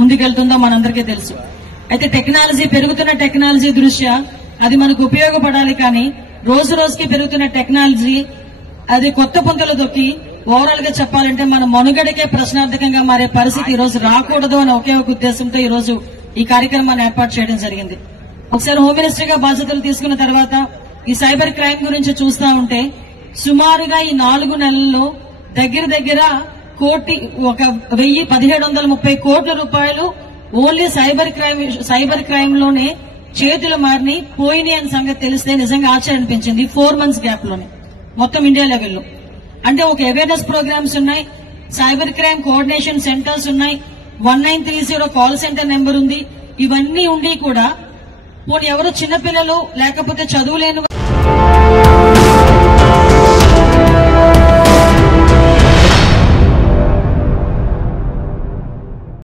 ముందుకెళ్తుందో మనందరికీ తెలుసు. అయితే పెరుగుతున్న టెక్నాలజీ దృష్ట్యా అది మనకు ఉపయోగపడాలి, కానీ రోజు రోజుకి పెరుగుతున్న టెక్నాలజీ అది కొత్త పుంతలు దొక్కి ఓవరాల్ గా చెప్పాలంటే మన మనుగడకే ప్రశ్నార్థకంగా మారే పరిస్థితి ఈ రోజు రాకూడదు అనే ఒకే ఒక ఉద్దేశంతో ఈ రోజు ఈ కార్యక్రమాన్ని ఏర్పాటు చేయడం జరిగింది. ఒకసారి హోమ్ మినిస్టర్ గా బాధ్యతలు తీసుకున్న తర్వాత ఈ సైబర్ క్రైమ్ గురించి చూస్తా ఉంటే సుమారుగా ఈ 4 నెలల్లో దగ్గర 1,1730 కోట్ల రూపాయలు ఓన్లీ సైబర్ క్రైమ్ లోనే చేతులు మారిని పోయినాయి అనే సంగతి తెలిస్తే నిజంగా ఆశ్చర్యం అనిపించింది. 4 months గ్యాప్ లోనే మొత్తం ఇండియా లెవెల్లో. అంటే ఒక అవేర్నెస్ ప్రోగ్రామ్స్ ఉన్నాయి, సైబర్ క్రైమ్ కోఆర్డినేషన్ సెంటర్స్ ఉన్నాయి, 1930 కాల్ సెంటర్ నెంబర్ ఉంది. ఇవన్నీ ఉండి కూడా పోనీ ఎవరు చిన్నపిల్లలు లేకపోతే చదువులేని